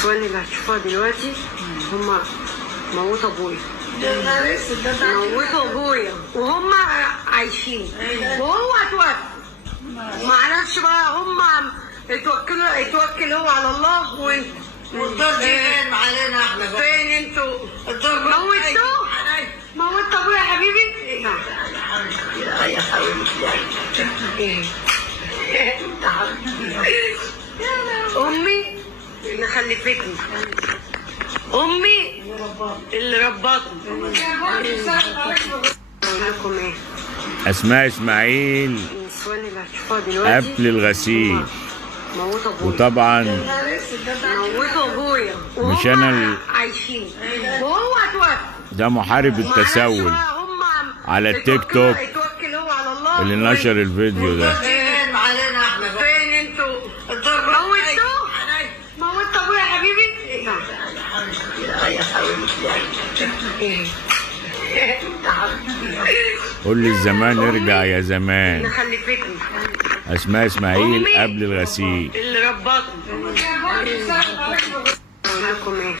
النسوان اللي هتشوفوها دلوقتي هم موتوا ابويا، موتوا ابويا وهم عايشين وهو اتوفى. ما اعرفش بقى هم اتوكل هو على الله. وانت والدور دي فين علينا احنا بقى؟ فين انتوا؟ موتوه؟ موت ابويا يا حبيبي؟ يا حبيبي امي اللي خلفتني، امي اللي ربتني. اقول لكم ايه؟ اسماء اسماعيل النسوان اللي هتشوفوها دلوقتي قبل الغسيل، موتوا ابويا وطبعا موتوا ابويا مش انا عايشين وهو اتوفى. ده محارب التسول على التيك توك اتوكل هو على الله اللي نشر الفيديو ده. فين علينا احنا بقى؟ فين انتوا؟ الدور موتوه؟ موت ابويا يا حبيبي؟ يا حبيبي قول لي الزمان ارجع يا اللي زمان. خلفتني، اسماء اسماعيل أمي قبل الغسيل. اللي ربتني. اقول لكم ايه؟